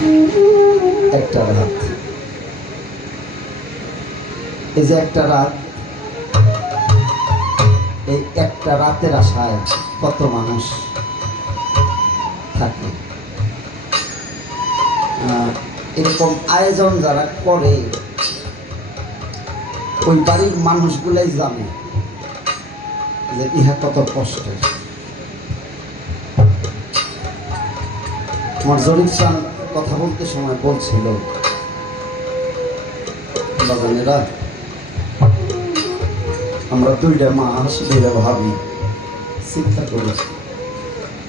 একটা রাত, এই যে একটা রাত, এই একটা রাতের আশায় কত মানুষ থাকে। এরকম আয়োজন যারা করে ওই বাড়ির মানুষগুলাই জানে যে ইহা কত কষ্টের। আমার জরিফ খান কথা বলতে সময় বলছিল, বাগানেরা আমরা দুইটা মাস দুইটা ভাবি চিন্তা করি,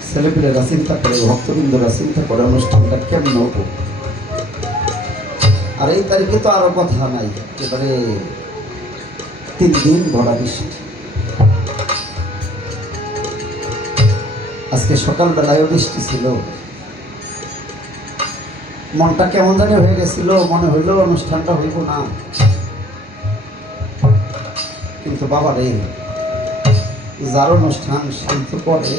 ছেলেপেলেরা চিন্তা করে, ভক্তবৃন্দরা চিন্তা করে অনুষ্ঠানটা কেমন হবো। আর এই তারিখে তো আরো কথা নাই, এবারে 3 দিন ভরা বৃষ্টি। আজকে সকালবেলায়ও বৃষ্টি ছিল, মনটা কেমন জানি হয়ে গেছিল, মনে হইলো অনুষ্ঠানটা হইব না। কিন্তু বাবা রে, যার অনুষ্ঠান শান্ত করে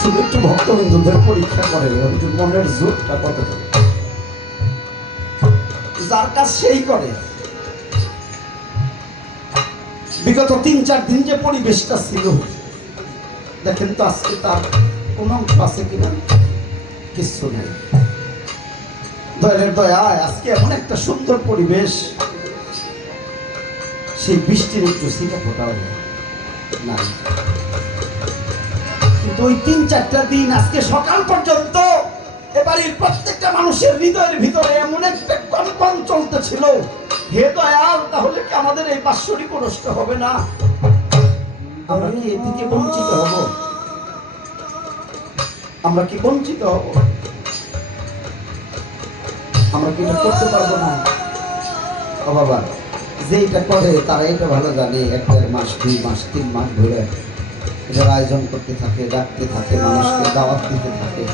শুধু একটু ভক্তবৃন্দুদের পরীক্ষা করে মনের জোরটা কত, যার কাজ সেই করে। বিগত 3-4 দিন যে পরিবেশটা ছিল দেখেন তো, আজকে তার কোন অংশ আছে কিনা? কিছু নেই। দয়ালের দয়ায় আজকে এমন একটা সুন্দর পরিবেশ, সেই বৃষ্টির একটু ছিটা ফোটাও নাই। কিন্তু ওই 3-4টা দিন আজকে সকাল পর্যন্ত এবারের প্রত্যেকটা মানুষের হৃদয়ের ভিতরে এমন একটা কম্পন চলতেছিল, হে দয়াল, তাহলে কি আমাদের এই বাৎসরিক অনুষ্ঠান হবে না? আমরা কি এ থেকে বঞ্চিত হব? আমরা কি বঞ্চিত হব? আমরা কি এটা করতে পারবো না? ও বাবা, যে এটা করে তারা এটা ভালো জানে, 1-1.5 মাস 2 মাস 3 মাস ধরে এটার আয়োজন করতে থাকে, ডাকতে থাকে, মানুষকে দাওয়াত দিতে থাকে।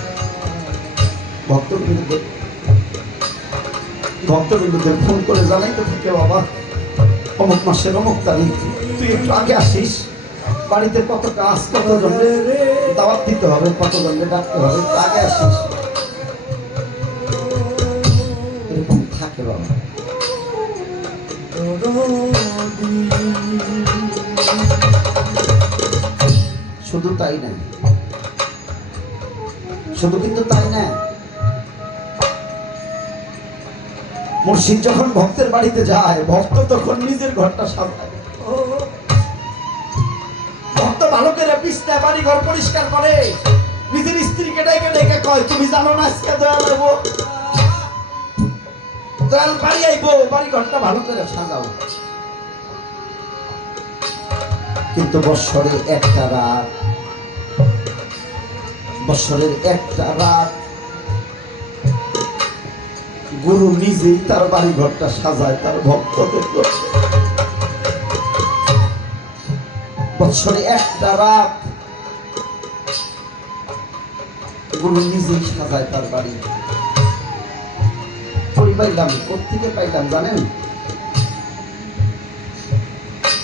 ভক্তবৃন্দদের ফোন করে জানাইতে থাকে, বাবা অমুক মাসের অমুক তারিখ তুই একটু আগে আসিস, বাড়িতে কত কাজ, কতজনকে দাওয়াত দিতে হবে, কতজনকে ডাকতে হবে, আগে আসিস। এরকম থাকে বাবা। শুধু তাই না, শুধু কিন্তু তাই না, মুর্শিদ যখন ভক্তের বাড়িতে যায়, ভক্ত তখন নিজের ঘরটা সাজায়। ভক্ত ভালো করে বিছনায় বাড়ি ঘর পরিষ্কার করে, নিজের স্ত্রীকে ডেকে ডেকে কয়, তুমি জানো না আজকে দয়াল আইব, দয়াল বাড়ি আইব, বাড়ি ঘরটা ভালো করে সাজাও। কিন্তু বৎসরের একটা রাত, বৎসরের একটা রাত গুরু নিজেই তার বাড়ি ঘরটা সাজায় তার ভক্তদের। বৎসরে একটা রাত গুরু নিজেই সাজায় তার বাড়ি। কই পাইলাম, কোত্থেকে পাইলাম জানেন?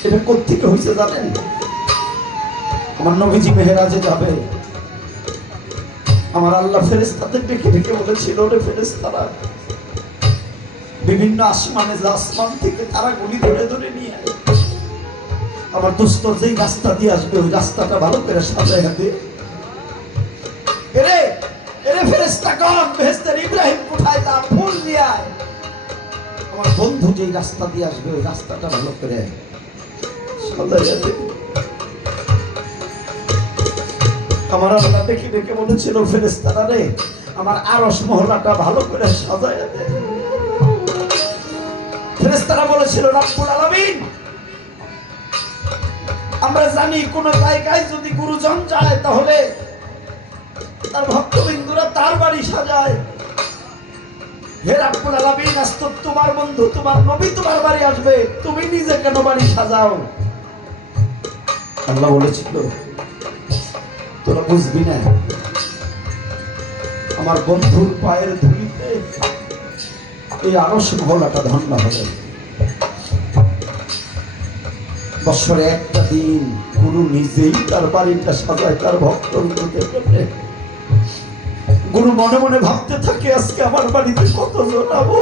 এটা কোত্থেকে হয়েছে জানেন? আমার নবীজি মেহেরাজে যাবে, আমার আল্লাহ ফেরেশতাদের ডেকে ডেকে বলেছিল, রে ফেরেশতারা, বিভিন্ন আসমানে আসমান থেকে তারাগুলি ধরে ধরে নিয়ে আয়, আমার দোস্ত যেই রাস্তা দিয়ে আসবে ওই রাস্তাটা ভালো করে সাজাইয়া দে। এরে এরে ফেরেশতাগণ, বেহেশতের ইব্রাহিম কোথায়, তা ফুল নিয়ে আয়, আমার বন্ধু যেই রাস্তা দিয়ে আসবে ওই রাস্তাটা ভালো করে সাজাইয়া দে। আমার আল্লাহ দেখে দেখে বলেছিল, ফেরেশতারা রে, আমার আরশ মহল্লাটা ভালো করে সাজাইয়া দে। ফেরেশতারা বলেছিল, রব্বুল আলামিন, আমরা জানি কোন জায়গায় যদি গুরুজন যায় তাহলে তার ভক্তবৃন্দরা তার বাড়ি সাজায়। হে রব্বুল আলামিন, আজ তো তোমার বন্ধু তোমার নবী তোমার বাড়ি আসবে, তুমি নিজে কেন বাড়ি সাজাও? আল্লাহ বলেছিল, তোরা বুঝবি না, আমার বন্ধুর পায়ের ধুলিতে এই আরশ মহল্লাটা ধন্য হবে। বৎসরে একটা দিন গুরু নিজেই তার বাড়িটা সাজায় তার ভক্তবৃন্দদের জন্য। গুরু মনে মনে ভাবতে থাকে আজকে আমার বাড়িতে কতজন আবো।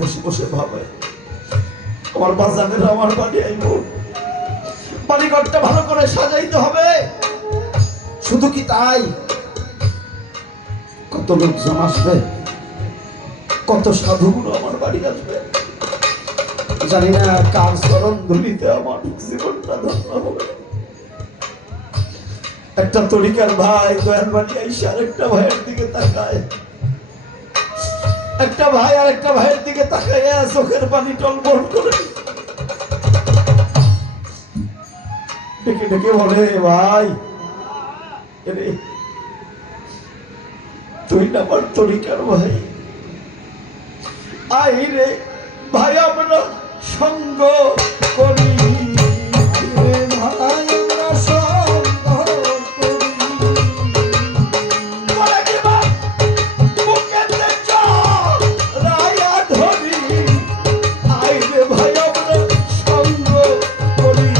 বসে বসে ভাবে আমার বাজানের আমার বাড়ি আইব, বাড়িঘরটা ভালো করে সাজাইতে হবে। শুধু কি তাই, কত লোকজন আসবে, কত সাধুগুলো আমার বাড়ি আসবে, জানি না কার চরণ ধুলিতে আমার জীবনটা ধন্য হবে। একটা তরিকার ভাই দয়াল বাড়ি আইসে আরেকটা ভাইয়ের দিকে তাকায়, একটা ভাই আর একটা ভাইয়ের দিকে তাকাইয়া চোখের পানি টলমল করে ডেকে ডেকে বলে, ভাই এরে তুই না আমার তরিকার ভাই, আই রে ভাই আমরা সঙ্গ করি, ভাই আমরা সঙ্গ করি।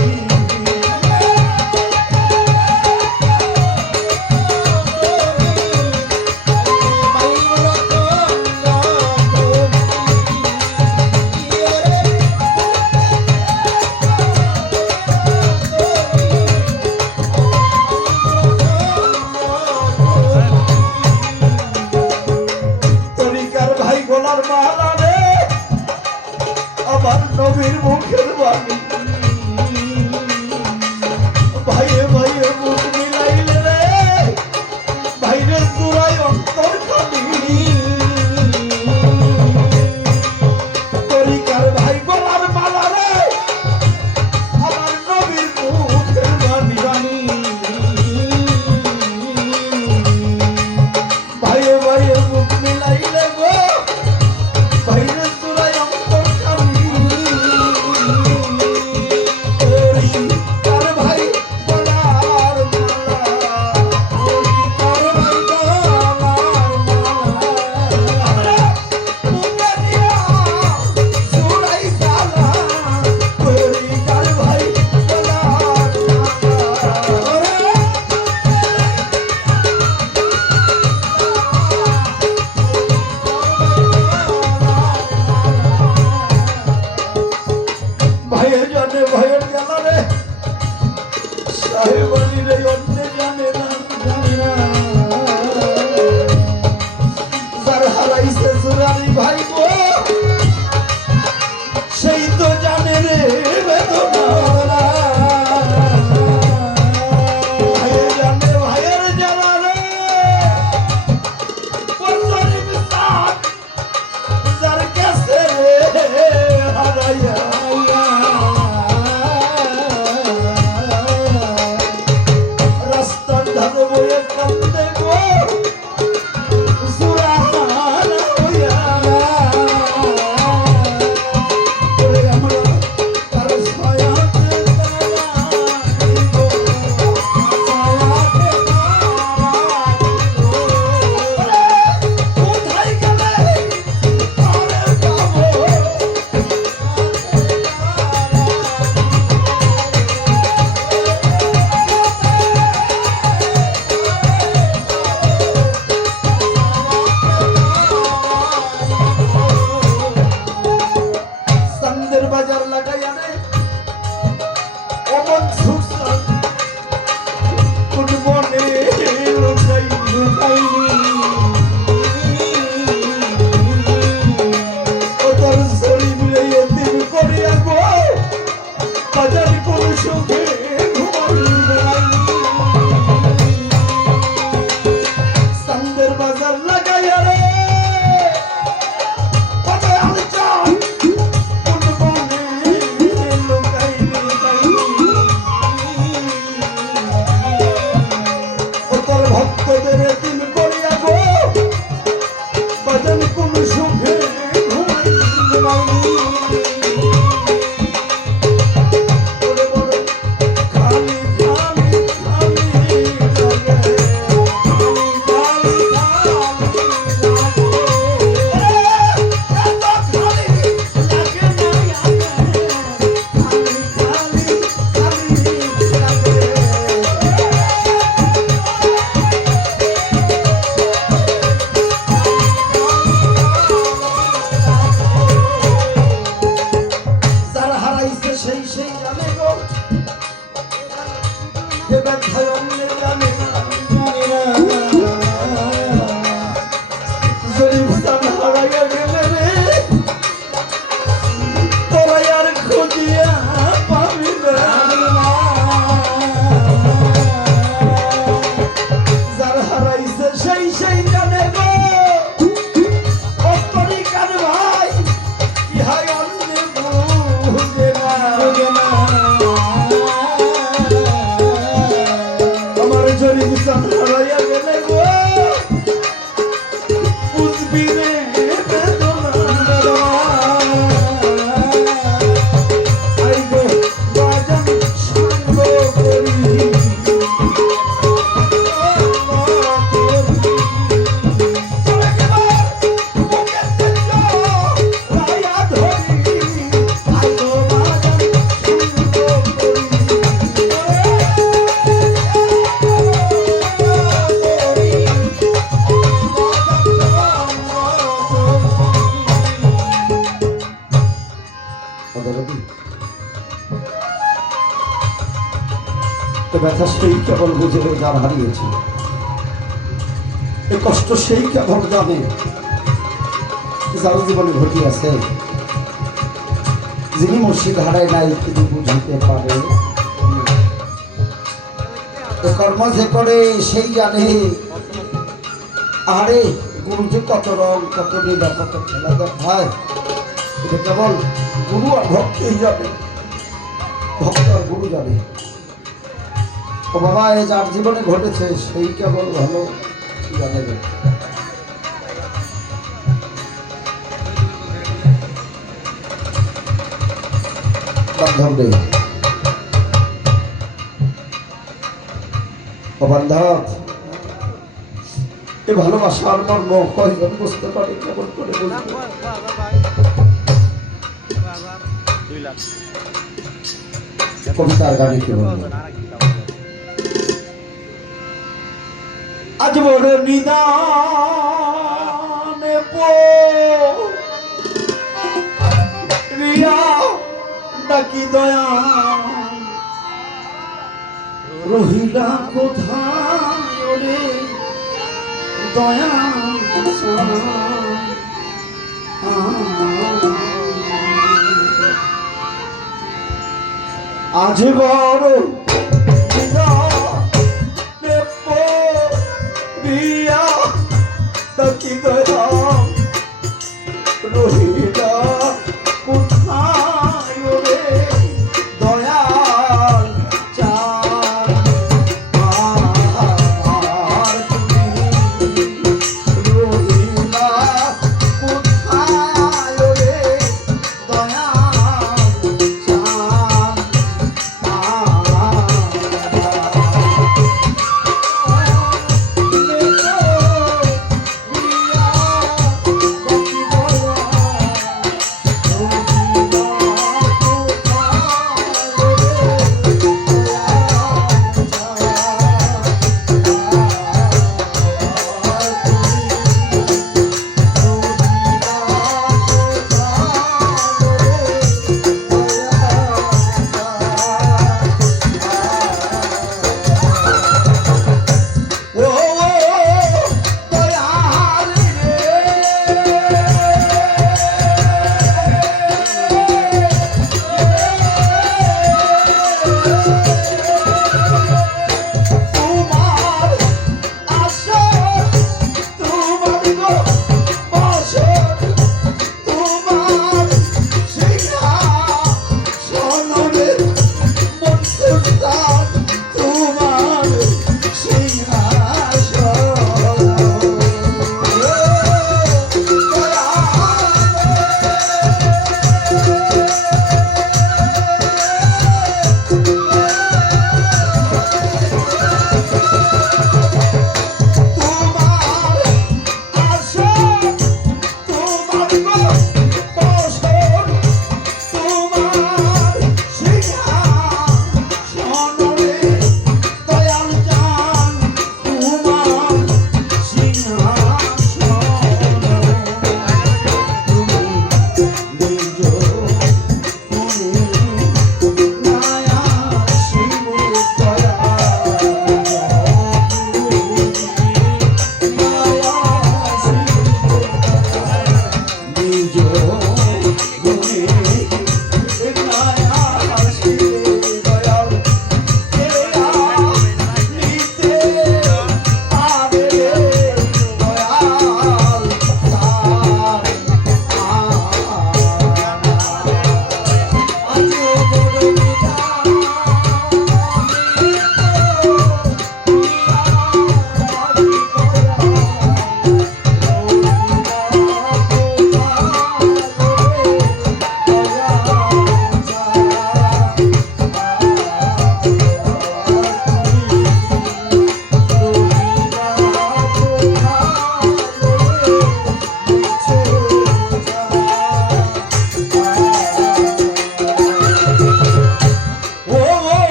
আমার নবীর মুখের বাণী, ভাইয়ে ভাইয়ে মুখ মিলাইলে রে, ভাইরে জোড়াই অন্তর খালি। তরিকার ভাই গলার মালা রে, আমার নবীর মুখের বাণী, ভাইয়ে ভাইয়ে মুখ মিলাইলে গো, ভাইরে জোড়াই অন্তর খালি। ভাইয়ের জানে ভাইয়ের জানা রে, সাহেব আলী রে অন্য জানে না, জানে না যার হারাইছে জুরারি ভাই গো, সেই তো জানে রে বেদনা। ভাইয়ের জানে ভাইয়ের জানা রে, যার কাছে রে হারাইয়া রাস্তার ধারে বইয়ে কাঁদতে গো, সুরাহানা হইয়া আমরা তার ছায়াতে দাঁড়াইব, ছায়াতে দাঁড়াইব, কোথায় গেলে তারে পাবো। চান্দের বাজার লাগাইয়া রে অমন সুসান কোন মনে লুকাইনি, ও তোর শরীর রে এতিম করিয়া গো, বাজার কোন সুখে ঘুমাইনি। হয় অন্য জানে না জরিফ চান হারাইয়া গেলে রে তোরাই আর খুঁজিয়া পাবি না যার হারাইছে সেই সেই জানে গো অন্তরিকার ভাই ইহাই অন্য বুঝে না আমার জরিফ চান হারাইয়া গেলে গো বুঝবি রে বেদনা আইগো বাজান সঙ্গ করি ব্যথা সেই কেবল বুঝে যার হারিয়েছে এই কষ্ট সেই কেবল জানে যার জীবনে ঘটিয়াছে যিনি মুর্শিদ হারায় নাই তিনি বুঝিতে পারে কর্ম যে করে সেই জানে আরে গুরু যে কত রং কত লীলা কত খেলা দেখায় এটা কেবল গুরু আর ভক্তই জানে ভক্ত আর গুরু জানে ও বাবা এ যার জীবনে ঘটেছে সেই কেবল ভালো জানে বান্ধব রে ও বান্ধব এ ভালোবাসার মর্ম কয়জন বুঝতে পারে কেমন করে বুঝবে কবিতার গানে কি বলবো আজ বড় নিদানে রিয়া ডাকি দয়া রহিলা কোথায় রে দয়া আজ বড়